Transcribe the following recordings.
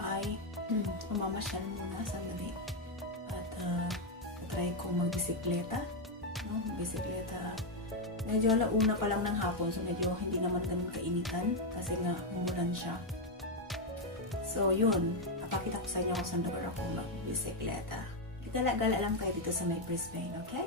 ay mamamasyal muna sandali. At try ko magbisikleta. No? Bisikleta. Medyo alauna pa lang ng hapon, so medyo hindi naman ganun kainitan kasi nga umulan siya. So yun, papakita ko sa inyo kung saan lugar ako magbisikleta. Gala-gala lang tayo dito sa may Brisbane, okay?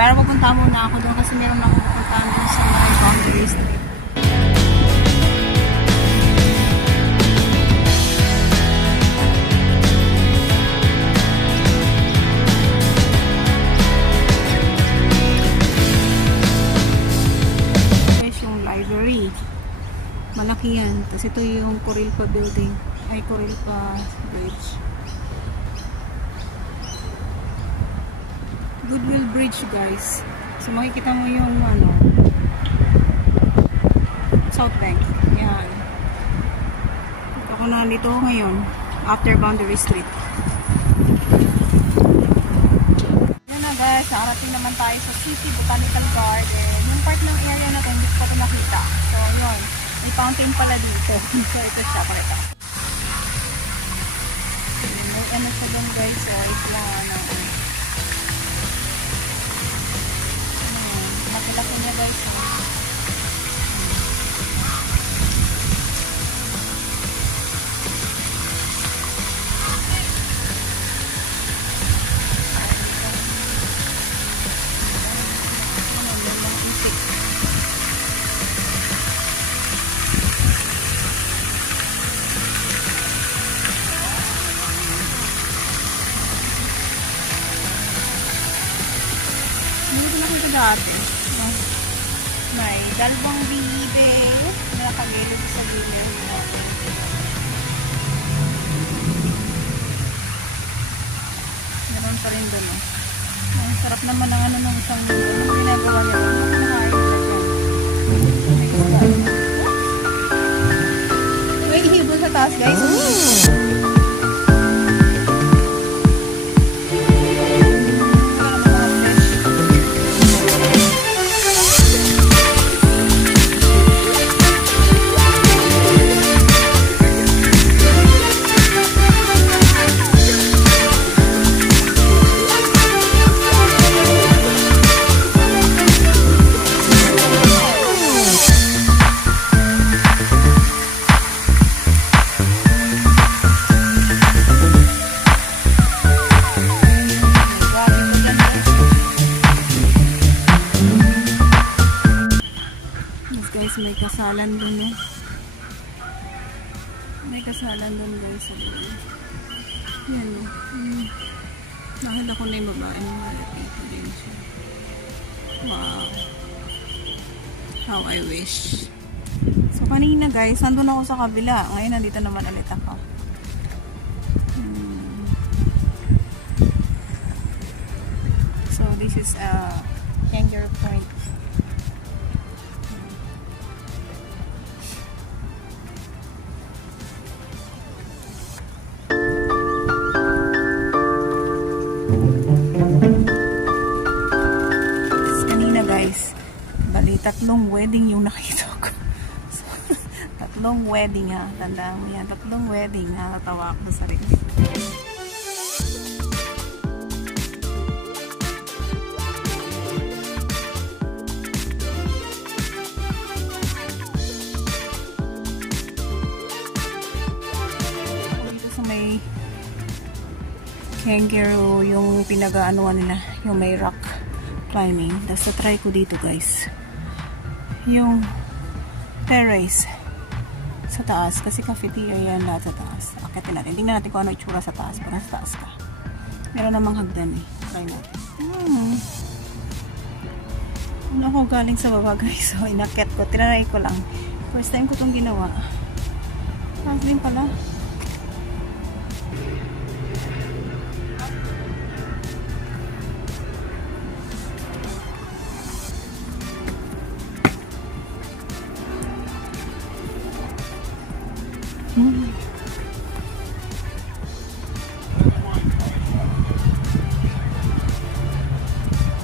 Pero pupunta muna ako doon kasi meron akong pupuntahan doon sa Boundary Street. Guys, yung library. Malaki yan. Tapos ito yung Corilpa building. Ay, Corilpa Bridge. Goodwill Bridge, guys. So makikita mo yung South Bank. Yan. Ako na dito ngayon after Boundary Street. Yan na, guys. Harating naman tayo sa City Botanical Garden. Yung part ng area na ito, hindi ko ito nakita. So yun. May fountain pala dito. So ito siya. Pakita. May ano siya doon, guys. So ito lang laki niya, guys. Hindi ko nakita dati. May dalawang bibe na nakagilid sa gilid. Meron pa rin doon. Ang sarap naman ng ng isang ginagawa niya. May hibo sa taas, guys. May kasalan doon, eh. May kasalan doon, guys. Yan, nakita ko na yung babae mo. Wow. How I wish. So, kanina guys, nandun ako sa kabila. Ngayon, nandito naman ulit ako. So, this is a Kangaroo Point. Kanina guys, bali tatlong wedding yung nakita ko. So, tatlong wedding ha. Tandaan mo yan. Tatlong wedding. Nakatawa ako sa sarili. Dito sa may Kangaroo, yung pinag-aanuan nila, yung may rock climbing. Tapos try ko dito guys yung terrace sa taas, kasi cafeteria yan lahat sa taas. Akitin natin, tingnan natin kung ano itsura sa taas. Parang sa taas ka, meron namang hagdan eh. Try natin. Ano ako galing sa baba guys, so inakit ko, tinanay ko lang, first time ko itong ginawa. Taas din pala.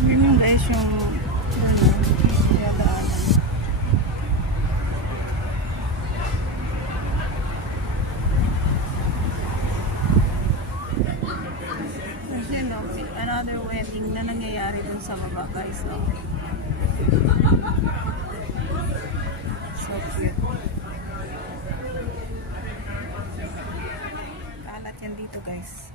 Yun yung guys yung daanan. Kasi no, another wedding na nangyayari dun sa baba guys. So cute. Kalat yan dito guys.